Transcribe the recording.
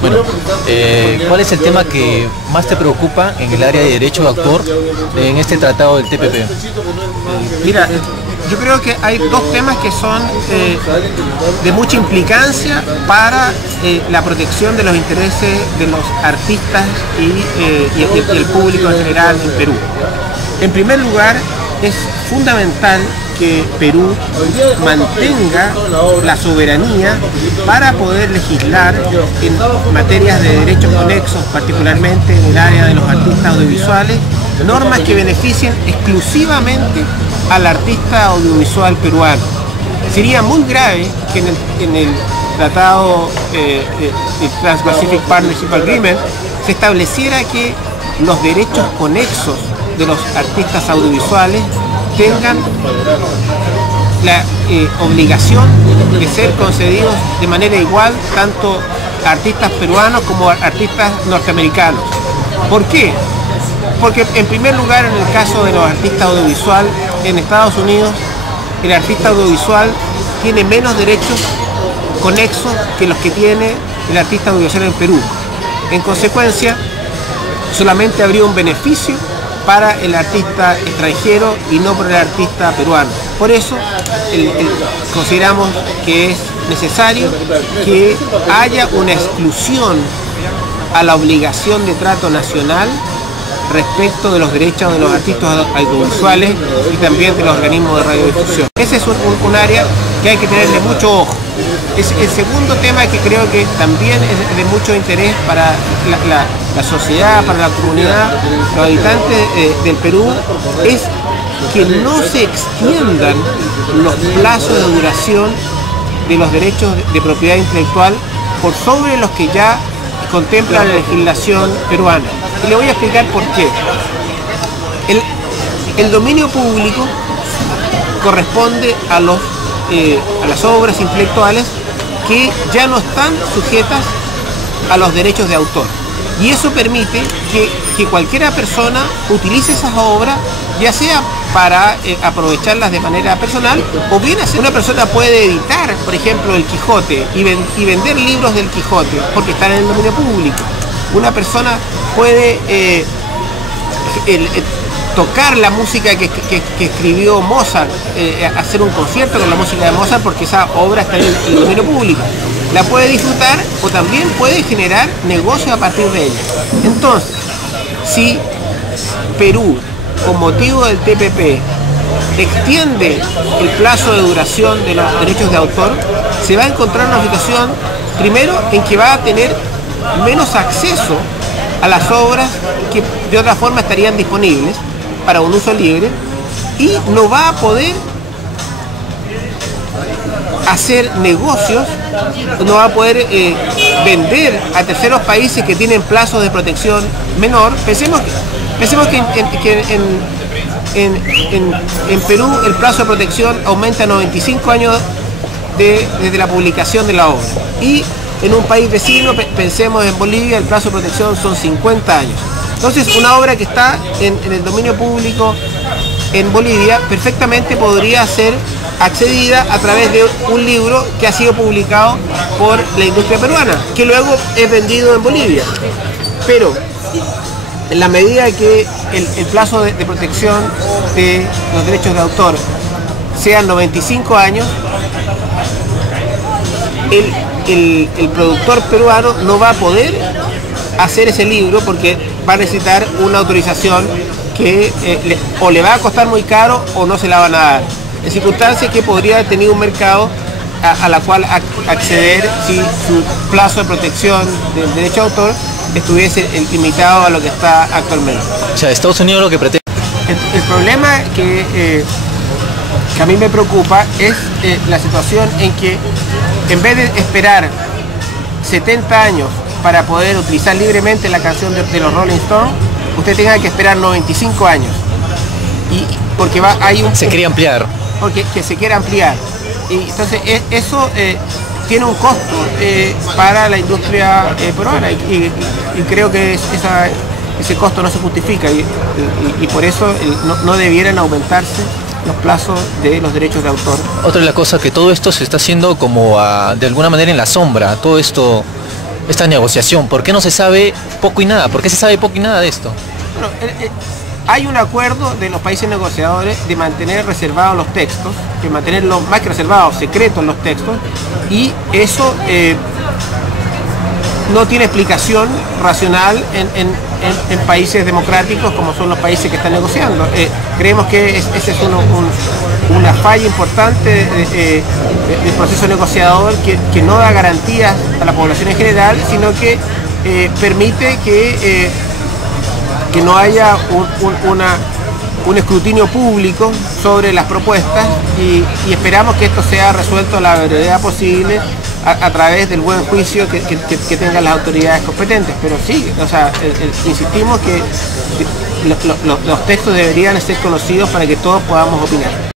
Bueno, ¿cuál es el tema que más te preocupa en el área de derecho de autor en este tratado del TPP? Mira, yo creo que hay dos temas que son de mucha implicancia para la protección de los intereses de los artistas y el público en general en Perú. En primer lugar, es fundamental que Perú mantenga la soberanía para poder legislar en materias de derechos conexos, particularmente en el área de los artistas audiovisuales, normas que beneficien exclusivamente al artista audiovisual peruano. Sería muy grave que en el tratado el Trans-Pacific Partnership Agreement se estableciera que los derechos conexos de los artistas audiovisuales tengan la obligación de ser concedidos de manera igual tanto a artistas peruanos como a artistas norteamericanos. ¿Por qué? Porque en primer lugar, en el caso de los artistas audiovisuales en Estados Unidos, el artista audiovisual tiene menos derechos conexos que los que tiene el artista audiovisual en Perú. En consecuencia, solamente habría un beneficio para el artista extranjero y no para el artista peruano. Por eso consideramos que es necesario que haya una exclusión a la obligación de trato nacional respecto de los derechos de los artistas audiovisuales y también de los organismos de radiodifusión. Ese es un área que hay que tenerle mucho ojo. Es el segundo tema que creo que también es de mucho interés para la sociedad, para la comunidad, los habitantes del Perú, es que no se extiendan los plazos de duración de los derechos de propiedad intelectual por sobre los que ya contempla la legislación peruana. Y le voy a explicar por qué. El dominio público corresponde a las obras intelectuales que ya no están sujetas a los derechos de autor. Y eso permite que cualquiera persona utilice esas obras, ya sea para aprovecharlas de manera personal, o bien una persona puede editar, por ejemplo, el Quijote y vender libros del Quijote porque están en el dominio público. Una persona puede tocar la música que escribió Mozart, hacer un concierto con la música de Mozart porque esa obra está en el dominio público. La puede disfrutar o también puede generar negocios a partir de ella. Entonces, si Perú, con motivo del TPP, extiende el plazo de duración de los derechos de autor, se va a encontrar una situación, primero, en que va a tener menos acceso a las obras que de otra forma estarían disponibles para un uso libre, y no va a poder hacer negocios, no va a poder vender a terceros países que tienen plazos de protección menor. Pensemos que en Perú el plazo de protección aumenta a 95 años desde la publicación de la obra, y en un país vecino, pensemos en Bolivia, el plazo de protección son 50 años. Entonces, una obra que está en el dominio público en Bolivia perfectamente podría ser accedida a través de un libro que ha sido publicado por la industria peruana, que luego es vendido en Bolivia. Pero en la medida que el plazo de protección de los derechos de autor sean 95 años, el productor peruano no va a poder hacer ese libro porque va a necesitar una autorización que o le va a costar muy caro o no se la van a dar. En circunstancias que podría tener un mercado a la cual acceder si su plazo de protección del derecho de autor estuviese limitado a lo que está actualmente. O sea, Estados Unidos lo que pretende... El problema que a mí me preocupa es la situación en que en vez de esperar 70 años para poder utilizar libremente la canción de los Rolling Stones, usted tenga que esperar 95 años. Y porque se quiere ampliar. Porque se quiere ampliar. Y entonces eso tiene un costo para la industria peruana y creo que ese costo no se justifica y por eso no debieran aumentarse los plazos de los derechos de autor. Otra de las cosas que todo esto se está haciendo como de alguna manera en la sombra, todo esto esta negociación? ¿Por qué no se sabe poco y nada? ¿Por qué se sabe poco y nada de esto? Bueno, hay un acuerdo de los países negociadores de mantener reservados los textos, de mantenerlos más que reservados, secretos los textos, y eso no tiene explicación racional en países democráticos como son los países que están negociando. Creemos que ese es una falla importante del proceso negociador que no da garantías a la población en general, sino que permite que no haya un escrutinio público sobre las propuestas y esperamos que esto sea resuelto a la brevedad posible a través del buen juicio que tengan las autoridades competentes. Pero sí, o sea, insistimos que los textos deberían ser conocidos para que todos podamos opinar.